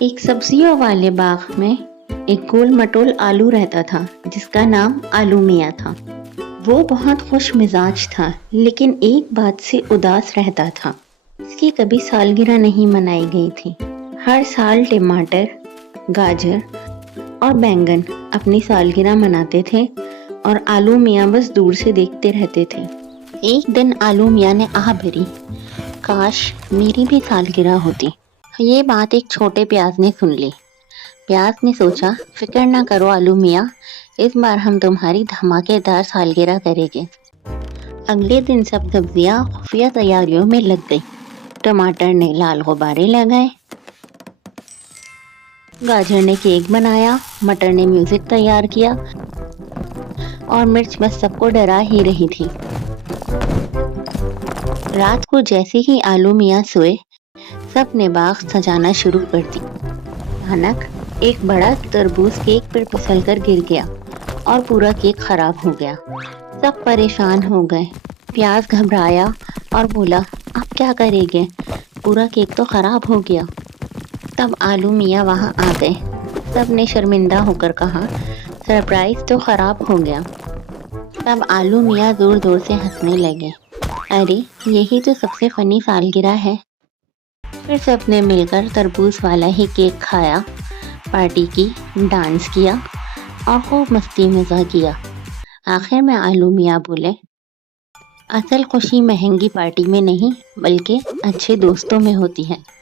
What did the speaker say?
ایک سبزیوں والے باغ میں ایک گول مٹول آلو رہتا تھا جس کا نام آلو میاں تھا۔ وہ بہت خوش مزاج تھا لیکن ایک بات سے اداس رہتا تھا۔ اس کی کبھی سالگرہ نہیں منائی گئی تھی۔ ہر سال ٹماٹر، گاجر اور بینگن اپنی سالگرہ مناتے تھے اور آلو میاں بس دور سے دیکھتے رہتے تھے۔ ایک دن آلو میاں نے آہ بھری، کاش میری بھی سالگرہ ہوتی۔ یہ بات ایک چھوٹے پیاز نے سن لی۔ پیاز نے سوچا، فکر نہ کرو آلو میاں، اس بار ہم تمہاری دھماکے دار سالگرہ کریں گے۔ اگلے دن سب سبزیاں خفیہ تیاریوں میں لگ گئی۔ ٹماٹر نے لال غبارے لگائے، گاجر نے کیک بنایا، مٹر نے میوزک تیار کیا اور مرچ بس سب کو ڈرا ہی رہی تھی۔ رات کو جیسے ہی آلو میاں سوئے، سب نے باغ سجانا شروع کر دی۔ اچانک ایک بڑا تربوز کیک پر پھسل کر گر گیا اور پورا کیک خراب ہو گیا۔ سب پریشان ہو گئے۔ پیاز گھبرایا اور بولا، اب کیا کریں گے؟ پورا کیک تو خراب ہو گیا۔ تب آلو میاں وہاں آ گئے۔ سب نے شرمندہ ہو کر کہا، سرپرائز تو خراب ہو گیا۔ تب آلو میاں زور زور سے ہنسنے لگے، ارے یہی تو سب سے فنی سالگرہ ہے۔ پھر سب نے مل کر تربوز والا ہی کیک کھایا، پارٹی کی، ڈانس کیا اور خوب مستی مزہ کیا۔ آخر میں آلو میاں بولے، اصل خوشی مہنگی پارٹی میں نہیں بلکہ اچھے دوستوں میں ہوتی ہے۔